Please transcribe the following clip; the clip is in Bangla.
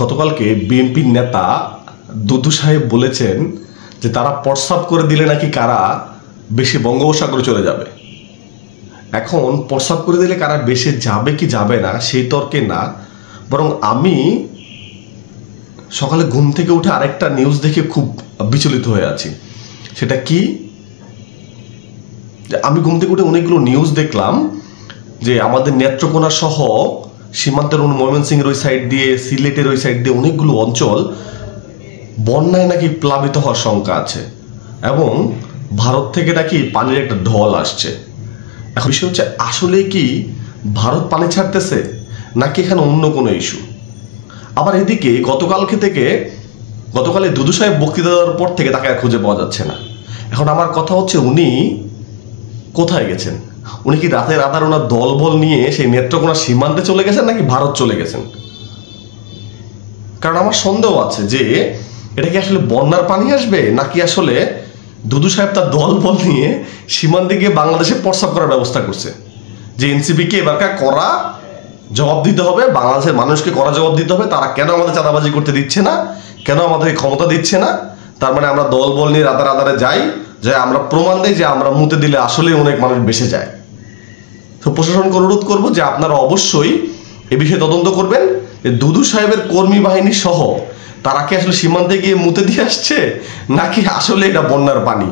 গতকালকে বিএনপির নেতা দুদু সাহেব বলেছেন যে তারা প্রস্রাব করে দিলে নাকি কারা বেশি বঙ্গোপসাগরে চলে যাবে। এখন প্রস্রাব করে দিলে কারা বেশি যাবে কি যাবে না সেই তর্কে না, বরং আমি সকালে ঘুম থেকে উঠে আরেকটা নিউজ দেখে খুব বিচলিত হয়ে আছি। সেটা কি, আমি ঘুম থেকে উঠে অনেকগুলো নিউজ দেখলাম যে আমাদের নেত্রকোনা সহ সীমান্তের ময়মনসিংহের ওই সাইড দিয়ে, সিলেটের ওই সাইড দিয়ে অনেকগুলো অঞ্চল বন্যায় নাকি প্লাবিত হওয়ার শঙ্কা আছে এবং ভারত থেকে নাকি পানির একটা ঢল আসছে। এখন বিষয় হচ্ছে আসলে কি ভারত পানি ছাড়তেছে নাকি এখানে অন্য কোনো ইস্যু। আবার এদিকে গতকালে দুদু সাহেব বক্তৃতা দেওয়ার পর থেকে তাকে আর খুঁজে পাওয়া যাচ্ছে না। এখন আমার কথা হচ্ছে উনি কোথায় গেছেন? উনি কি রাতের আধার ওনার দলবল নিয়ে সেই নেত্রকোনা সীমান্তে চলে গেছেন নাকি ভারত চলে গেছেন? কারণ আমার সন্দেহ আছে যে এটা কি আসলে বন্যার পানি আসবে নাকি আসলে দুদু সাহেব তার দলবল নিয়ে সীমান্তে গিয়ে বাংলাদেশে প্রস্রাব করার ব্যবস্থা করছে, যে এনসিপিকে এবারকার করা জবাব দিতে হবে, বাংলাদেশের মানুষকে করা জবাব দিতে হবে, তারা কেন আমাদের চাঁদাবাজি করতে দিচ্ছে না, কেন আমাদেরকে ক্ষমতা দিচ্ছে না। তার মানে আমরা দলবল নিয়ে রাতার আধারে যাই, যে আমরা প্রমাণ দিই যে আমরা মুতে দিলে আসলে অনেক মানুষ বেঁচে যায়। তো প্রশাসনকে অনুরোধ করবো যে আপনারা অবশ্যই এ বিষয়ে তদন্ত করবেন যে দুদু সাহেবের কর্মী বাহিনী সহ তারা কি আসলে সীমান্তে গিয়ে মুতে দিয়ে আসছে নাকি আসলে এটা বন্যার পানি।